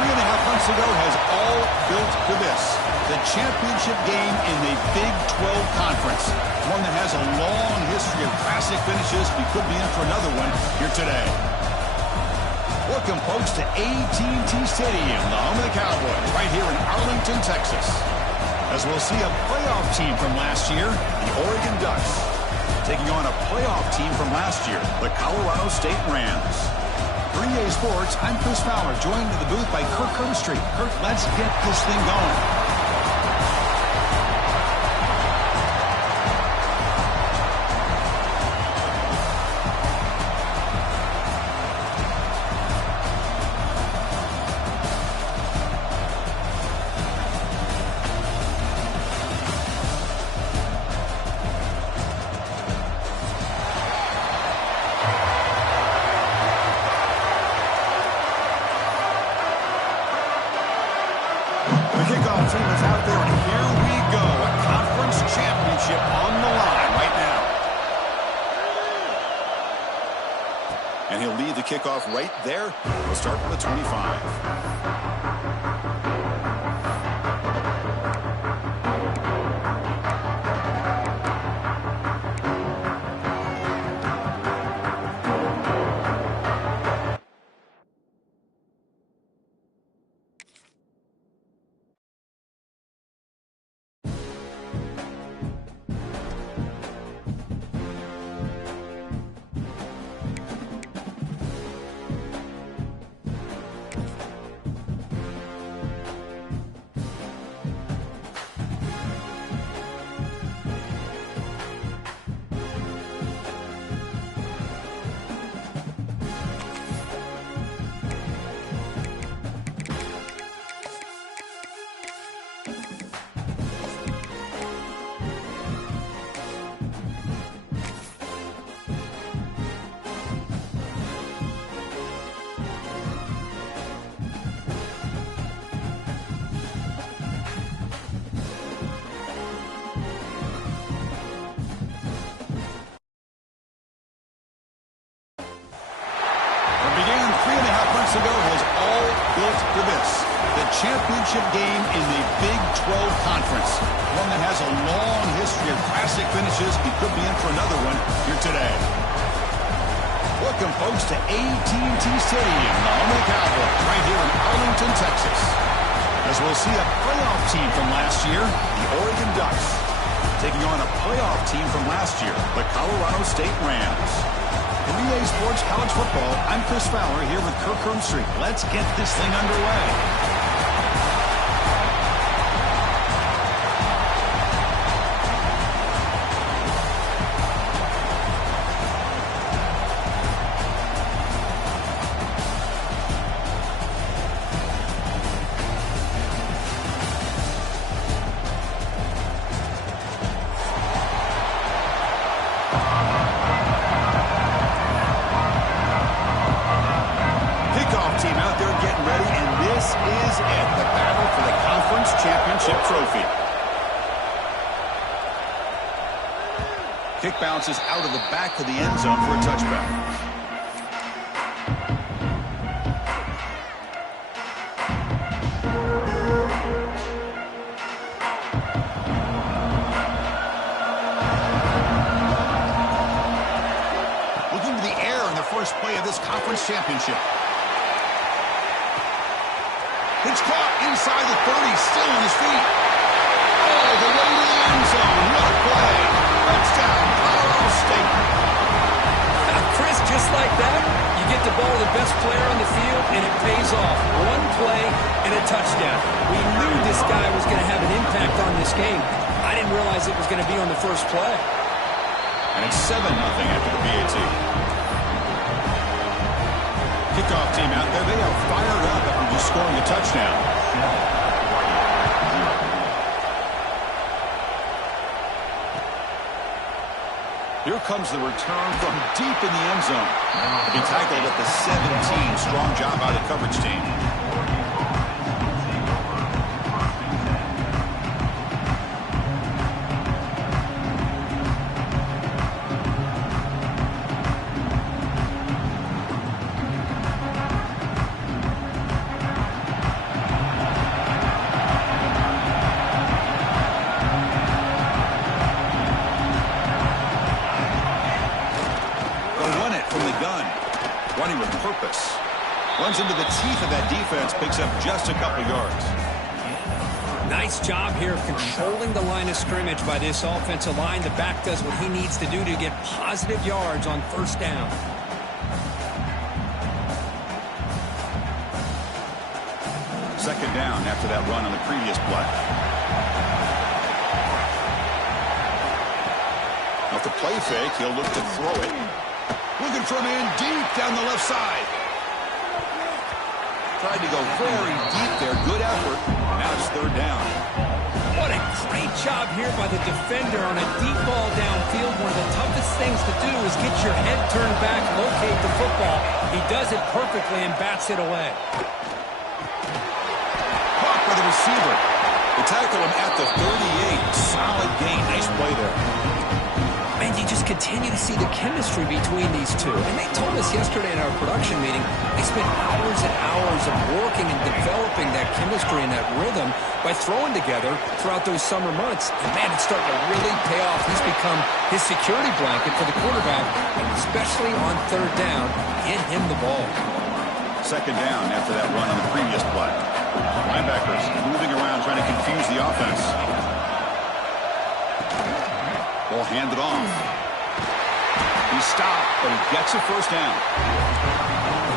3.5 months ago has all built to this. The championship game in the Big 12 Conference. One that has a long history of classic finishes. We could be in for another one here today. Welcome, folks, to AT&T Stadium, the home of the Cowboys, right here in Arlington, Texas. As we'll see a playoff team from last year, the Oregon Ducks, taking on a playoff team from last year, the Colorado State Rams. For EA Sports, I'm Chris Fowler, joined in the booth by Kirk Herbstreit. Kirk, let's get this thing going. Team is out there, and here we go. A conference championship on the line right now. And he'll lead the kickoff right there. We'll start from the 25. Ago has all built to this. The championship game in the Big 12 Conference. One that has a long history of classic finishes. We could be in for another one here today. Welcome, folks, to AT&T Stadium, the home of the Cowboys, right here in Arlington, Texas. As we'll see a playoff team from last year, the Oregon Ducks, taking on a playoff team from last year, the Colorado State Rams. For EA Sports College Football, I'm Chris Fowler here with Kirk Herbstreit. Let's get this thing underway. Trophy. Kick bounces out of the back of the end zone for a touchback. Looking to the air in the first play of this conference championship. It's caught inside the 30, still on his feet. All the way to the end zone. What a play. Touchdown, Colorado State. Chris, just like that, you get the ball to the best player on the field, and it pays off. One play and a touchdown. We knew this guy was going to have an impact on this game. I didn't realize it was going to be on the first play. And it's 7-0 after the PAT. Kickoff team out there. They are fired up after just scoring a touchdown. Here comes the return from deep in the end zone. To be tackled at the 17. Strong job by the coverage team. running with purpose. Runs into the teeth of that defense, picks up just a couple yards. Nice job here of controlling the line of scrimmage by this offensive line. The back does what he needs to do to get positive yards on first down. Second down after that run on the previous play. Off the play fake, he'll look to throw it. Looking for a man deep down the left side. Tried to go very deep there. Good effort. Now it's third down. What a great job here by the defender on a deep ball downfield. One of the toughest things to do is get your head turned back, locate the football. He does it perfectly and bats it away. Caught by the receiver. They tackle him at the 38. Solid gain. Nice play there. Man, you just continue to see the chemistry between these two. And they told us yesterday in our production meeting, they spent hours and hours of working and developing that chemistry and that rhythm by throwing together throughout those summer months. And man, it's starting to really pay off. He's become his security blanket for the quarterback, and especially on third down, get him the ball. Second down after that run on the previous play. Linebackers moving around trying to confuse the offense. Ball handed off. He stopped, but he gets a first down.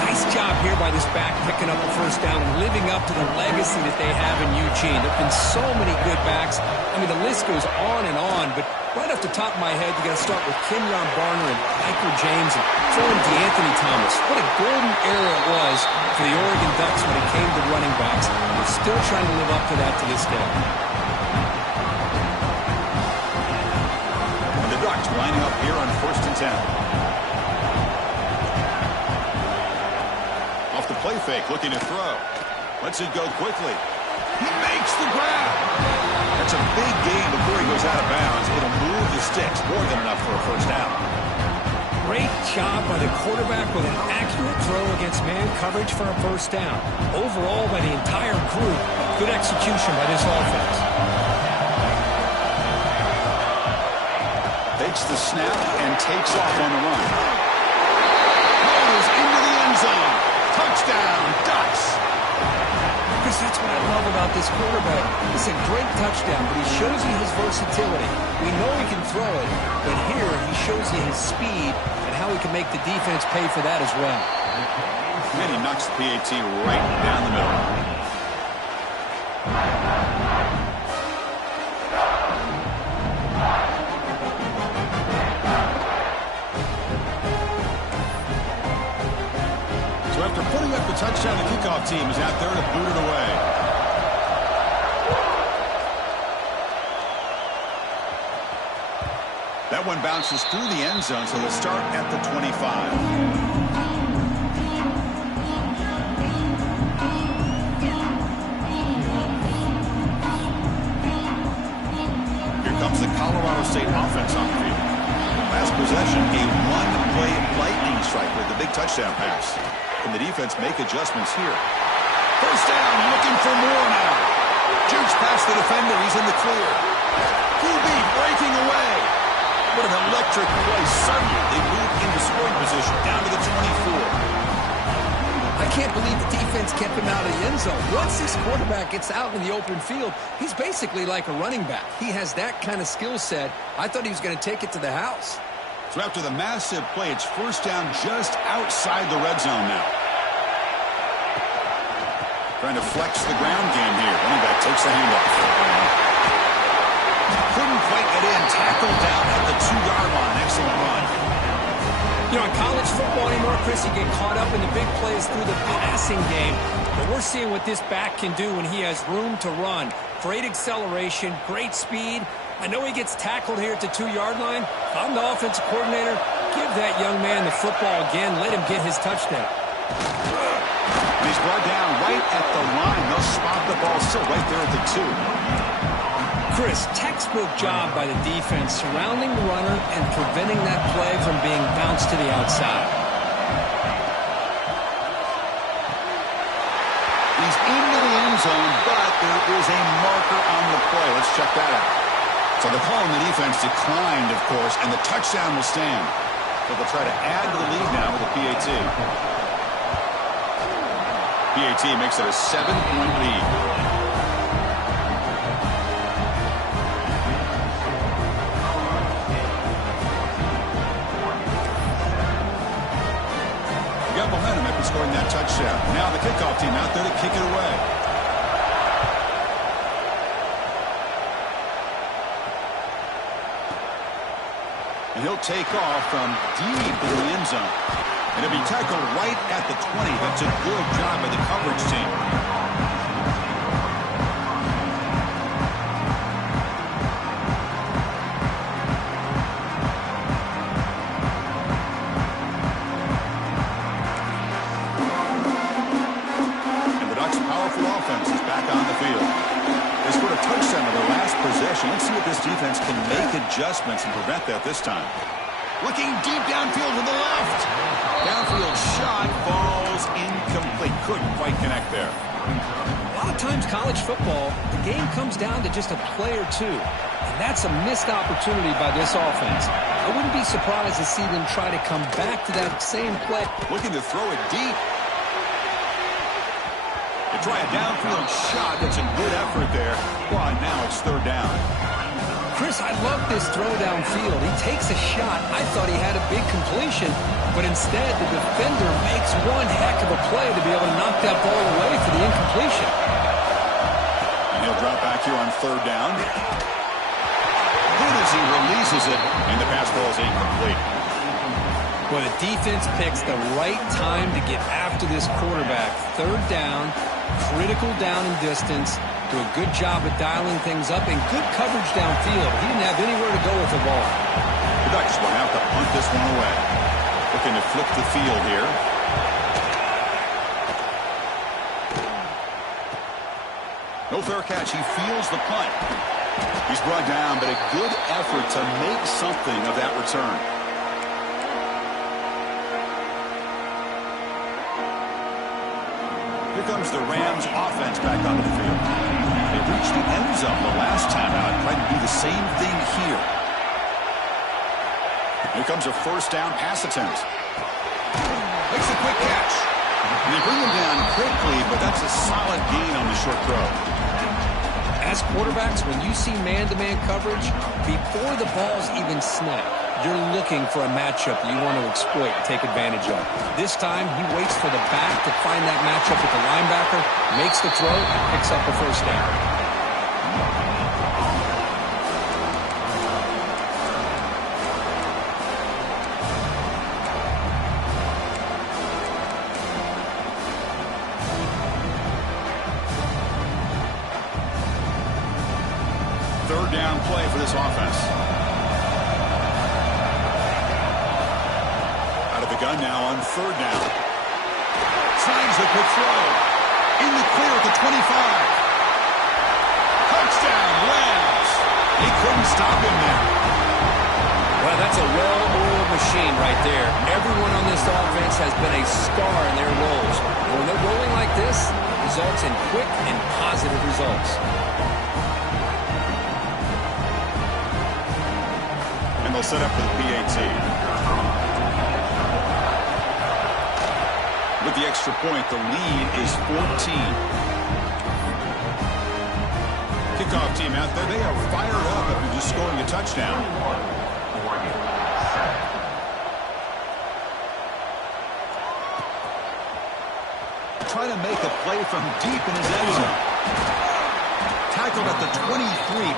Nice job here by this back picking up a first down and living up to the legacy that they have in Eugene. There have been so many good backs. I mean, the list goes on and on, but right off the top of my head, you got to start with Kenyon Barner and Michael James and throw in DeAnthony Thomas. What a golden era it was for the Oregon Ducks when it came to running backs. We're still trying to live up to that to this day. Ducks lining up here on 1st and 10. Off the play fake, looking to throw. Lets it go quickly. He makes the grab. That's a big gain before he goes out of bounds. It'll move the sticks, more than enough for a first down. Great job by the quarterback with an accurate throw against man coverage for a first down. Overall, by the entire group, good execution by this offense. Takes the snap and takes off on the run. Goes into the end zone. Touchdown, Ducks. Chris, that's what I love about this quarterback. It's a great touchdown, but he shows you his versatility. We know he can throw it, but here he shows you his speed and how he can make the defense pay for that as well. And he knocks the PAT right down the middle. After putting up the touchdown, the kickoff team is out there to boot it away. That one bounces through the end zone, so they'll start at the 25. Here comes the Colorado State offense on the field. Last possession, a one-play lightning strike with the big touchdown pass. And the defense make adjustments here. First down, looking for more now. Jukes past the defender, he's in the clear. QB breaking away. What an electric play. Suddenly, they move into scoring position, down to the 24. I can't believe the defense kept him out of the end zone. Once this quarterback gets out in the open field, he's basically like a running back. He has that kind of skill set. I thought he was going to take it to the house. So after the massive play, it's first down just outside the red zone now. Trying to flex the ground game here. Running back takes the handoff. Couldn't quite get in. Tackled down at the 2-yard line. Excellent run. You know, in college football anymore, Chris, you get caught up in the big plays through the passing game. But we're seeing what this back can do when he has room to run. Great acceleration, great speed. I know he gets tackled here at the 2-yard line. If I'm the offensive coordinator, give that young man the football again. Let him get his touchdown. And he's brought down right at the line. They'll spot the ball still right there at the 2. Chris, textbook job by the defense surrounding the runner and preventing that play from being bounced to the outside. He's into the end zone, but there is a marker on the play. Let's check that out. So the call on the defense declined, of course, and the touchdown will stand. But they'll try to add to the lead now with the PAT. PAT makes it a 7-point lead. You got momentum after scoring that touchdown. Now the kickoff team out there to kick it away. And he'll take off from deep in the end zone. And he'll be tackled right at the 20. That's a good job by the coverage team. And the Ducks' powerful offense is back on the field. They scored a touchdown on their last possession. Let's see if this defense can make adjustments and prevent that this time. Looking deep downfield to the left. Downfield shot falls incomplete. Couldn't quite connect there. A lot of times college football, the game comes down to just a play or two. And that's a missed opportunity by this offense. I wouldn't be surprised to see them try to come back to that same play. Looking to throw it deep. They try a downfield shot. That's a good effort there. Well, now it's third down. Chris, I love this throw downfield. He takes a shot. I thought he had a big completion, but instead the defender makes one heck of a play to be able to knock that ball away for the incompletion. And he'll drop back here on third down. Good as he releases it, and the pass ball is incomplete. Well, the defense picks the right time to get after this quarterback. Third down, critical down and distance. Do a good job of dialing things up and good coverage downfield. He didn't have anywhere to go with the ball. The Ducks will have to punt this one away. Looking to flip the field here. No fair catch. He feels the punt. He's brought down, but a good effort to make something of that return. Here comes the Rams offense back onto the field. They reached the end zone the last time out. Trying to do the same thing here. Here comes a first down pass attempt. Makes a quick catch. And they bring him down quickly, but that's a solid gain on the short throw. As quarterbacks, when you see man-to-man coverage, before the ball's even snapped, you're looking for a matchup you want to exploit and take advantage of. This time, he waits for the back to find that matchup with the linebacker, makes the throw, and picks up the first down. Third down play for this offense. Out of the gun now on third down. Signs a quick throw. In the clear at the 25. Touchdown, Rams. He couldn't stop him there. Well, that's a well-oiled machine right there. Everyone on this offense has been a star in their roles. And when they're rolling like this, it results in quick and positive results. They'll set up for the PAT. With the extra point, the lead is 14. Kickoff team out there, they are fired up after just scoring a touchdown. Trying to make a play from deep in his end zone. Tackled at the 23,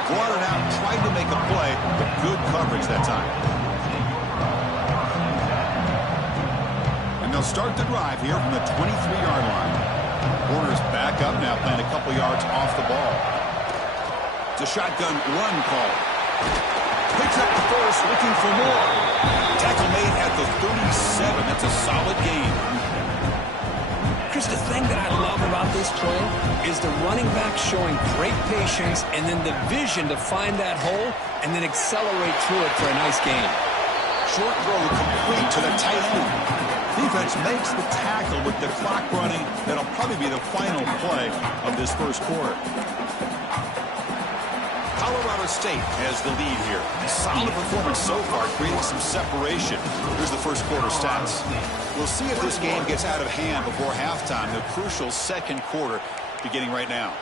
brought it out, tried to make a play, but good coverage that time. And they'll start the drive here from the 23-yard line. Warner's back up now, playing a couple yards off the ball. It's a shotgun run call. Picks up the first, looking for more. Tackle made at the 37. That's a solid gain. Chris, the thing that I love about this play is the running back showing great patience and then the vision to find that hole and then accelerate through it for a nice gain. Short throw complete to the tight end. Defense makes the tackle with the clock running. That'll probably be the final play of this first quarter. Colorado State has the lead here. Solid performance so far, creating some separation. Here's the first quarter stats. We'll see if this game gets out of hand before halftime. The crucial second quarter beginning right now.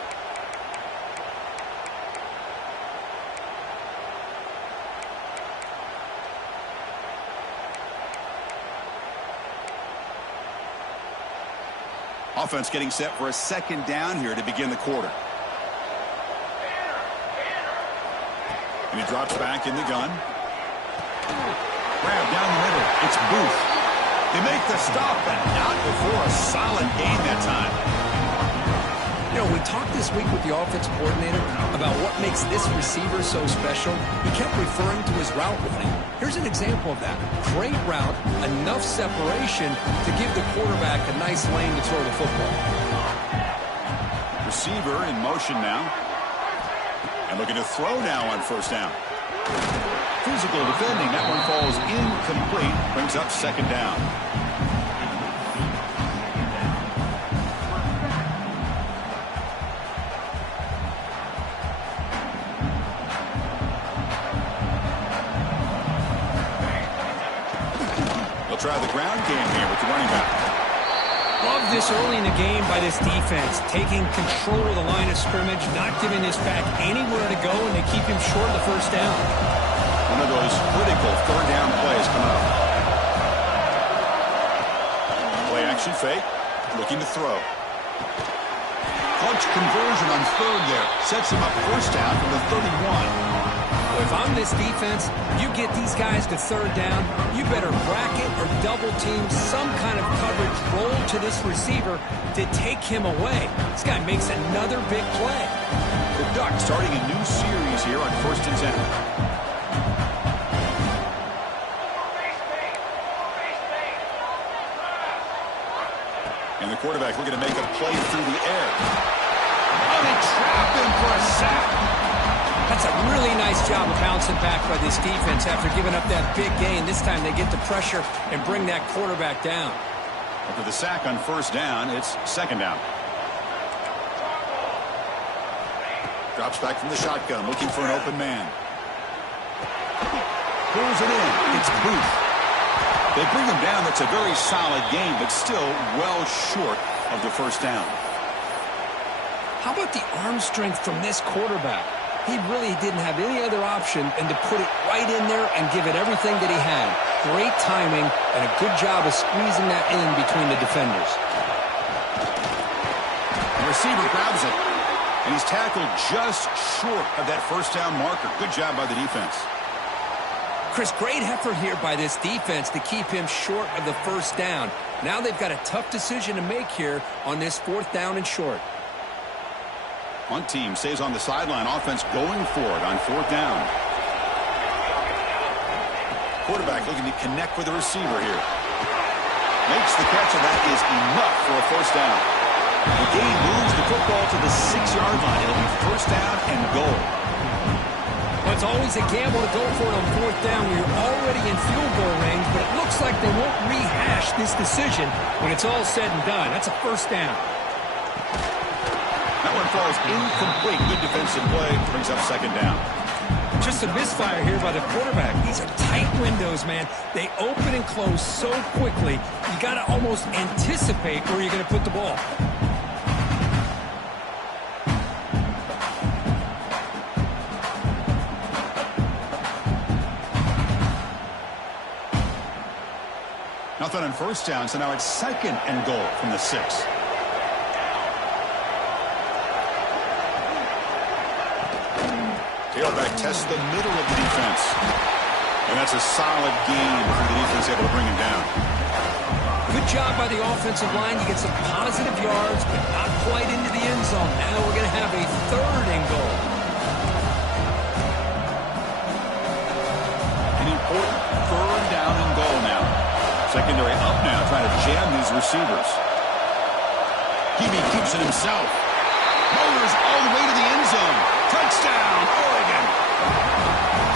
Offense getting set for a second down here to begin the quarter. And he drops back in the gun. Grab down the middle. It's Booth. They make the stop, but not before a solid gain that time. You know, we talked this week with the offensive coordinator about what makes this receiver so special. He kept referring to his route running. Here's an example of that. Great route, enough separation to give the quarterback a nice lane to throw the football. Receiver in motion now. And looking to throw now on first down. Physical defending. That one falls incomplete. Brings up second down. They'll try the ground game here with the running back. Love this early in the game by this defense, taking control of the line of scrimmage, not giving this back anywhere to go, and they keep him short of the first down. One of those critical third down plays coming up. Play action fake, looking to throw. Clutch conversion on third there. Sets him up first down from the 31. If I'm this defense, you get these guys to third down, you better bracket or double team some kind of coverage roll to this receiver to take him away. This guy makes another big play. The Ducks starting a new series here on 1st and 10. And the quarterback looking to make a play through the air. Oh, they trap him for a sack. That's a really nice job of bouncing back by this defense after giving up that big gain. This time they get the pressure and bring that quarterback down. After the sack on first down, it's second down. Drops back from the shotgun, looking for an open man. Pulls it in. It's Booth. They bring him down. That's a very solid game, but still well short of the first down. How about the arm strength from this quarterback? He really didn't have any other option than to put it right in there and give it everything that he had. Great timing and a good job of squeezing that in between the defenders. The receiver grabs it, and he's tackled just short of that first down marker. Good job by the defense. Chris, great effort here by this defense to keep him short of the first down. Now they've got a tough decision to make here on this 4th down and short. One team stays on the sideline. Offense going for it on 4th down. Quarterback looking to connect with the receiver here. Makes the catch, and that is enough for a first down. The game moves the football to the 6-yard line. It'll be first down and goal. Well, it's always a gamble to go for it on 4th down when you're already in field goal range, but it looks like they won't rehash this decision when it's all said and done. That's a first down. That one falls incomplete. Good defensive play. Brings up second down. Just a misfire here by the quarterback. These are tight windows, man. They open and close so quickly. You got to almost anticipate where you're going to put the ball. Nothing on first down, so now it's second and goal from the 6. Tailback tests the middle of the defense. And that's a solid gain for the defense able to bring him down. Good job by the offensive line. You get some positive yards, but not quite into the end zone. Now we're going to have a 3rd and goal. An important 3rd down and goal now. Secondary up now, trying to jam these receivers. Hebe keeps it himself. Motors all the way to the end zone. Touchdown, Oregon.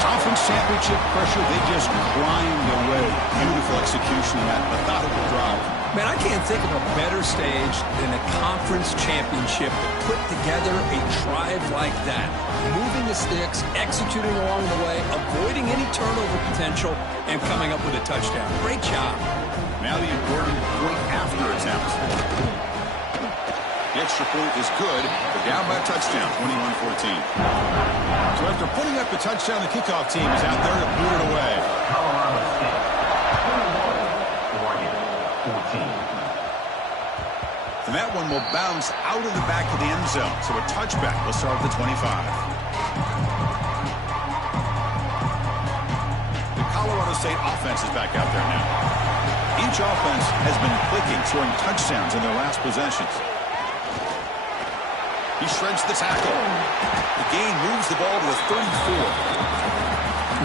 Conference championship pressure, they just grind away. Beautiful execution of that methodical drive. Man, I can't think of a better stage than a conference championship to put together a drive like that. Moving the sticks, executing along the way, avoiding any turnover potential, and coming up with a touchdown. Great job. Now the important point after attempt. The extra point is good. They're down by a touchdown, 21-14. So after putting up a touchdown, the kickoff team is out there to boot it away. And that one will bounce out of the back of the end zone. So a touchback will start at the 25. The Colorado State offense is back out there now. Each offense has been clicking, scoring touchdowns in their last possessions. He shreds the tackle. The gain moves the ball to the 34.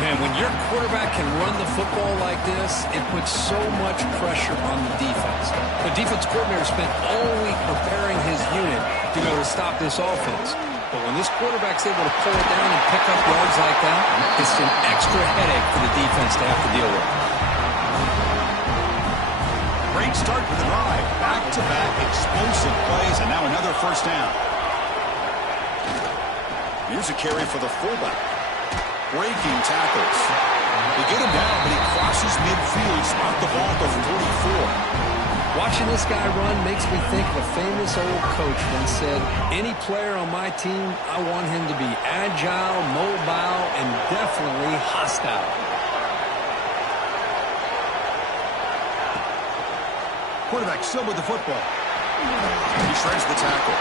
Man, when your quarterback can run the football like this, it puts so much pressure on the defense. The defense coordinator spent all week preparing his unit to be able to stop this offense. But when this quarterback's able to pull it down and pick up yards like that, it's an extra headache for the defense to have to deal with. Great start for the drive. Back-to-back explosive plays, and now another first down. Here's a carry for the fullback. Breaking tackles. They get him down, but he crosses midfield, spot the ball at the 44. Watching this guy run makes me think of a famous old coach once said, any player on my team, I want him to be agile, mobile, and definitely hostile. Quarterback still with the football. He shreds the tackle.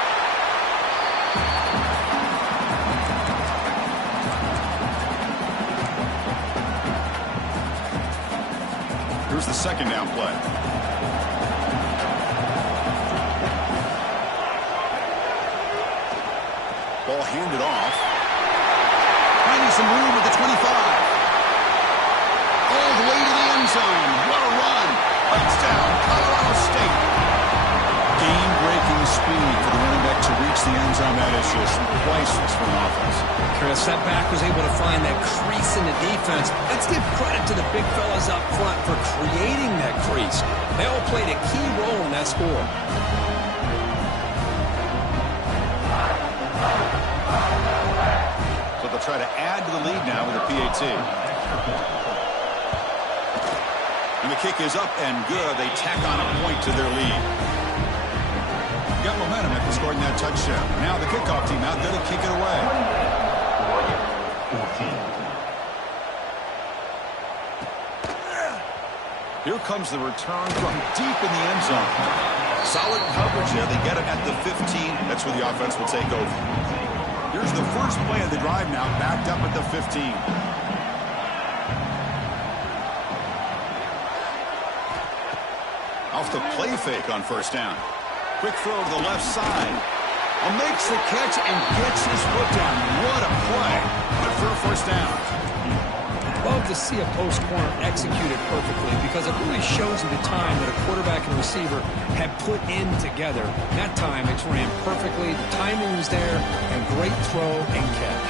Here's the second down play. Ball handed off. Finding some room at the 25. All the way to the end zone. What a run. Touchdown, Colorado State. Game-breaking speed for the running back to reach the end zone. That is just priceless for an offense. Chris, that back was able to find that crease in the defense. Let's give credit to the big fellas up front for creating that crease. They all played a key role in that score. So they'll try to add to the lead now with a PAT. And the kick is up and good. They tack on a point to their lead. Got momentum after scoring that touchdown. Now the kickoff team out there to kick it away. Here comes the return from deep in the end zone. Solid coverage there. They get it at the 15. That's where the offense will take over. Here's the first play of the drive now, backed up at the 15. Off the play fake on first down. Quick throw to the left side. Makes the catch and gets his foot down. What a play. But for a first down. Love to see a post corner executed perfectly because it really shows you the time that a quarterback and receiver have put in together. That time it's ran perfectly. The timing was there, and great throw and catch.